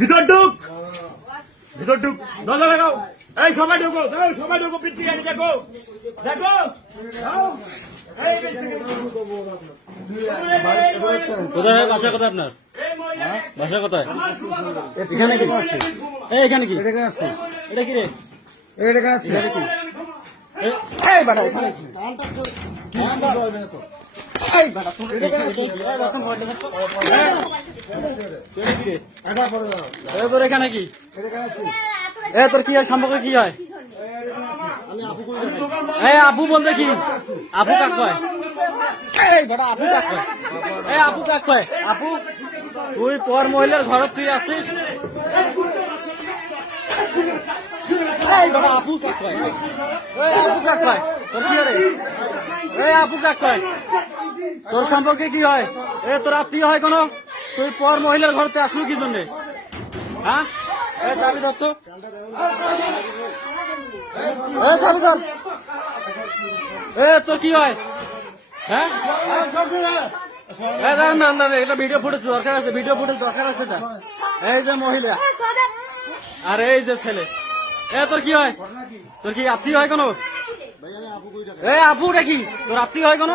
ভিতর ঢুক, ভিতর ঢুক, দরজা লাগাও। এই সবাই ঢুকো, সবাই ঢুকো, পিঠি গাড়ি দেখো, দেখো। কোথায় বাসা? কোথায় আপনার বাসা? কোথায়? এখানে কি? এখানে কি? এটা কি রে? এটা কি? এই বাটা এখানে কি? এই বাটা তুমি এটা কেন আছিস? এই বাটা বড় দেখো। এটা কি রে? এটা পড়ে দাও। এই তোর এখানে কি? এটা কেন আছিস? এ তোর কি সম্পর্ক কি হয়? আমি আপু কই দেখাই। এই আপু বলতে কি? আপু কাক কয়? এই বাটা আপু কাক কয়? এই আপু কাক কয়? আপু তুই পর মহিলার ঘরত তুই আছিস? এই বাবা আপু কাক কয়? এই আপু কাক কয়? তোর কি রে? এই আপু কাক কয়? তোর সম্পর্কে কি হয়? এ তোর আত্মীয় হয় কোনো? তুই পর মহিলার ঘরতে আসলু কি জন্যে? হ্যাঁ এ চাবি ধর তো। এ চাবি ধর। এ তোর কি হয়? হ্যাঁ না না এটা ভিডিও ফুটেজ দরকার আছে, ভিডিও ফুটেজ দরকার আছে। এটা এই যে মহিলা আর এই যে ছেলে, এ তোর কি হয়? তোর কি আত্মীয় হয় কোনো? এ আপুটা কি তোর আত্মীয় হয় কোনো?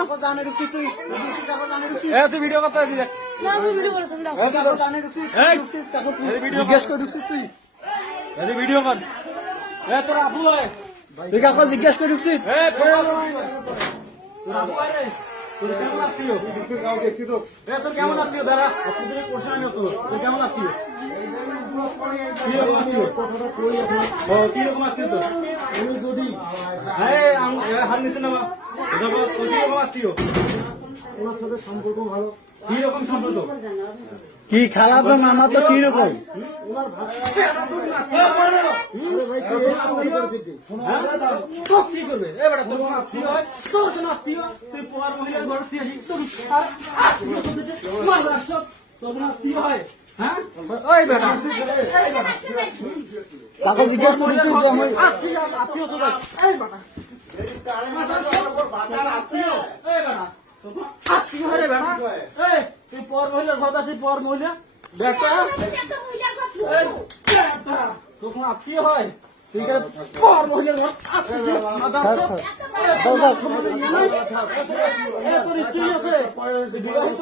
তুই ভিডিও করতে আসছিস? ভিডিও কর। এ তোর আপু হয়? তুই কাকে জিজ্ঞেস করে ঢুকছিস? তোর আপু হয় রে? তোর কেমন আত্মীয়? তোর কেমন আত্মীয়? দাঁড়া তোর কেমন আত্মীয়? কিরকম আত্মীয়? কিরকম আত্মীয় তোর? যদি হাত নিচে নামা। তোর কিরকম আত্মীয়? ওনার সাথে সম্পর্ক ভালো। কিরকম সম্পর্ক? কি খালা তো মামা তো কিরকম? কি করবে? এবার তোর আত্মীয় হয়? তোর কোন আত্মীয়? তুই পর মহিলার ঘর দিয়ে আসিস, তোর আত্মীয় হয়? হ্যাঁ ওই বেটা তাকে জিজ্ঞেস করেছি যে আমি আত্মীয় তো এই বেটা আত্মীয় হয় রে বেটা। এই তুই পর মহিলার ঘর আছিস, পর মহিলা বেটা তোর কোন আত্মীয় হয়? তুই পর মহিলার ঘর তোর স্ত্রী আছে বিবাহিত?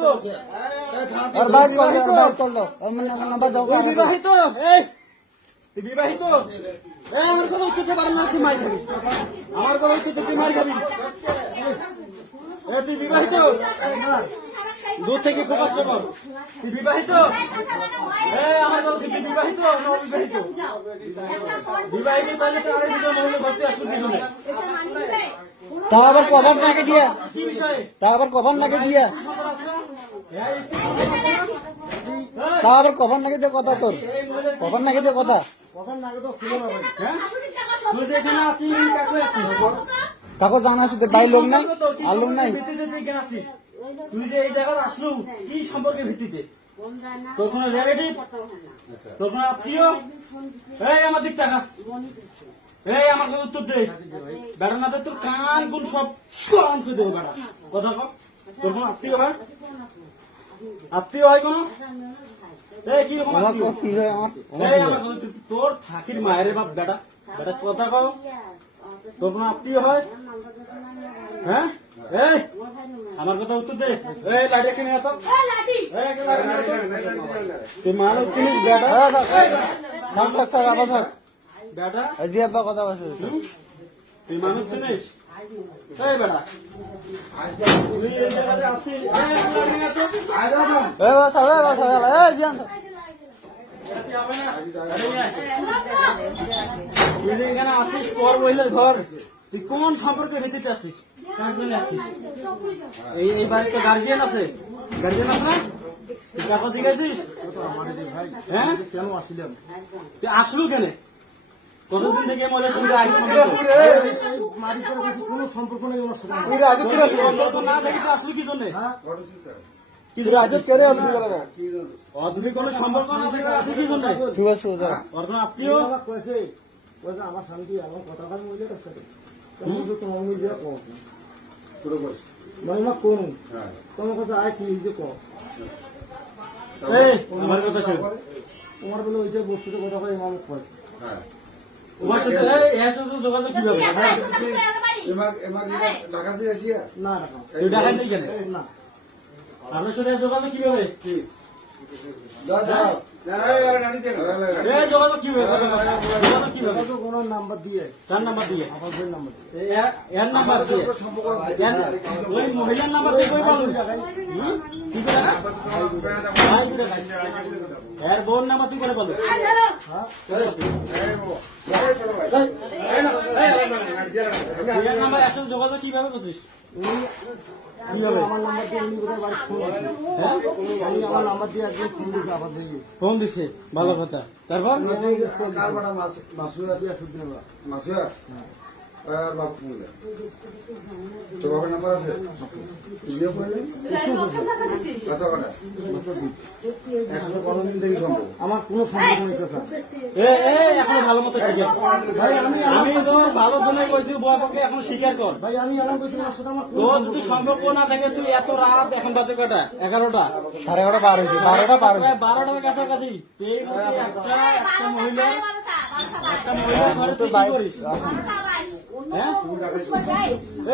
বিবাহিত? তুই বিবাহিত? আমার কোনো উত্তরতে পারেন না, তুই মার খাবিস। আমার কোনো উত্তরতে তুই মার খাবি। তুই বিবাহিত? দূর থেকে প্রকাশ কর। তুই বিবাহিত? আমার কথা তুই বিবাহিত না অবিবাহিত? বিবাহিত তাহলে তো আড়াই দিনের মহিলা ঘরতে আসুন পিছনে। তা আবার কভার নাকে দিয়া? কি বিষয়ে? তা আবার কভার নাকে দিয়া? তা আবার কভার নাকে দিয়ে কথা তোর? কভার নাকে দিয়ে কথা? কভার নাকে তো ছিল না ভাই। হ্যাঁ তুই যেখানে আছিস কাকে আছিস? কাকু জানা আছে ভাই লোক নাই আর লোক নাই। তুই যে এই জায়গায় আসলু কি সম্পর্কের ভিত্তিতে? তোর কোন রিলেটিভ? তোর কোন আত্মীয়? এই আমার দিক টাকা। এই আমাকে উত্তর দে বেড়া না দে তোর কান কোন সব কান করে দেবো বেড়া। কথা কর। তোর কোন আত্মীয় হয়? আত্মীয় হয় কোন? এই কি রকম আত্মীয়? এই আমাকে তোর থাকির মায়ের বাপ বেটা বেটা কথা কও। তোর কোন আত্মীয় হয়? হ্যাঁ এই আমার কথা উত্তর দে। এই লাঠি কিনে এত তুই মাল চিনিস বেটা? বেটা জি আব্বা কথা বলছে। তুই মানুষ চিনিস? এই বেটা তুই এই জায়গাতে আছিস? তুই এখানে আসিস পর মহিলার ঘর, তুই কোন সম্পর্কে ভিত্তিতে আসিস? কার জন্য আসিস? এই বাড়িতে গার্জিয়ান আছে? গার্জিয়ান আছে না? তুই কাকা শিখাইছিস? হ্যাঁ কেন আসিলাম? তুই আসলু কেন? কতদিন থেকে মহিলার সঙ্গে কোনো সম্পর্ক নেই আমার সাথে? না দেখি তুই আসলু কি জন্য? অদ্ভুত কোন সম্পর্ক আছে কি জন্য? আত্মীয় আমার স্বামী আমার কথা মহিলার সাথে তোমার মিলিয়ে মহিমা কোন তোমার কথা আয় কি যে কম। আমার কথা শোন, তোমার বলে ওইটা বস্তুতে কথা কয় আমার কয় হ্যাঁ তোমার সাথে এর সাথে যোগাযোগ কিভাবে ঢাকাশি আসিয়া না এই ঢাকায় নেই কেন না আপনার সাথে যোগাযোগ কিভাবে যোগাযোগ কিভাবে কোন নাম্বার দিয়ে কার নাম্বার দিয়ে আমার নাম্বার এর নাম্বার দিয়ে ওই মহিলার নাম্বার দিয়ে কই পালুন এর বোন নাম্বার দিয়ে করে পালুন এর নাম্বার আসলে যোগাযোগ কিভাবে করছিস আমার নাম্বার দিয়ে উনি কোথায় বাড়ি ফোন দিচ্ছে হ্যাঁ আমি আমার নাম্বার দিয়ে একজন ফোন দিচ্ছে আবার দিয়ে ফোন দিচ্ছে ভালো কথা তারপর মাসুয়া বাবু তো বাবার নাম্বার আছে আমার কোনো সম্পর্ক নেই এখন ভালো মতো শিখে আমি তো ভালো জন্য কইছি বউকে এখন স্বীকার কর ভাই আমি এলাম কইছি আমার সাথে আমার তোর যদি সম্পর্ক না থাকে তুই এত রাত এখন বাজে কটা 11টা 11:30 পার হয়েছে 12টা পার হয়েছে 12টার কাছাকাছি এই মধ্যে একটা মহিলা ঘরে তুই কি করিস হ্যাঁ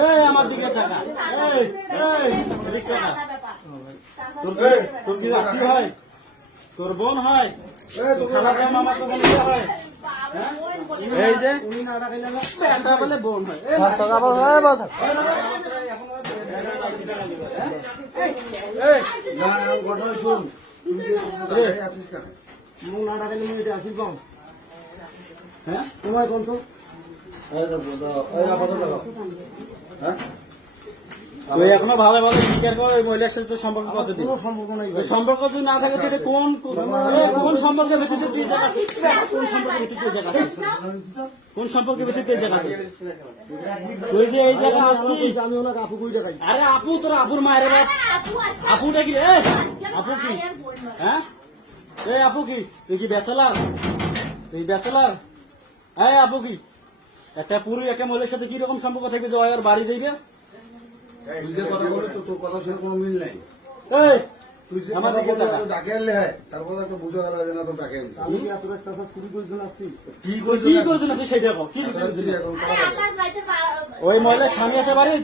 এই আমার দিকে টাকা এই টাকা তোর কি রাখি হয় তোর বোন হয় মামা তো বোন হয় এই যে বলে বোন হয় ঘটনা শুন আসিস কেন মুখ না ডাকাইলে আমি আসি পাম হ্যাঁ তোমায় কোন তো তুই এখনো ভালো ভালো স্বীকার কর ওই মহিলার সাথে সম্পর্ক কত দিন সম্পর্ক নাই সম্পর্ক যদি না থাকে তুই কোন সম্পর্কের ভিত্তিতে তুই দেখাচ্ছিস কোন সম্পর্কের ভিত্তিতে তুই দেখাচ্ছিস কোন সম্পর্কের ভিত্তিতে তুই দেখাচ্ছিস তুই যে এই জায়গা আসছিস আমি ওনাকে আপু কই দেখাই আরে আপু তোর আপুর মায়ের বাপ আপুটা কি রে আপু কি হ্যাঁ এই আপু কি তুই কি ব্যাচেলার তুই ব্যাচেলার হ্যাঁ আপু কি একটা পুরুষ একটা মহিলার সাথে কি রকম সম্পর্ক থাকবে যে ওর বাড়ি যাইবে তুই যে কথা বলে তো তোর কথার সাথে কোনো মিল নাই এই তুই যে আমার কথা দিকে বলে তাকা। ডাকে আনলে হয় তারপর একটা বুঝা গেল যে না তোর ডাকে আনছে আমি কি এতটা চাষা শুরু করে দিন আসছি কি কি করছিস করছেন আছে সেটা কও কি তোরা দিলি এখন কথা বল। ওই মহিলার স্বামী আছে বাড়ি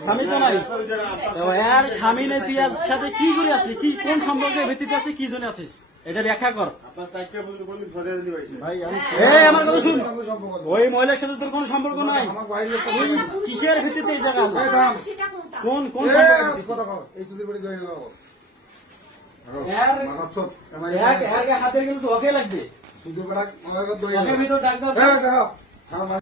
স্বামী তো নাই আর স্বামী নেই তুই আর সাথে কি করে আছিস কি কোন সম্পর্কের ভিত্তিতে আছিস কি জন্য আছিস এটা ব্যাখ্যা কর ভাই আমি এই আমার কথা শুন আমি সম্পর্ক আছে। ওই মহিলার সাথে তোর কোনো সম্পর্ক নাই আমার বাড়ির লোক তুই কিসের ভিত্তিতে এই জায়গা এই থাম। কোন কোন এই, সম্পর্ক কথা কর এই চুলি বাড়ি গয়ে গেল এর- মাথা চোট এক হাতের কিন্তু ওকে লাগবে শুধু বেড়া মাথা দই ওকে ভিতর ডাক দাও হ্যাঁ দেখো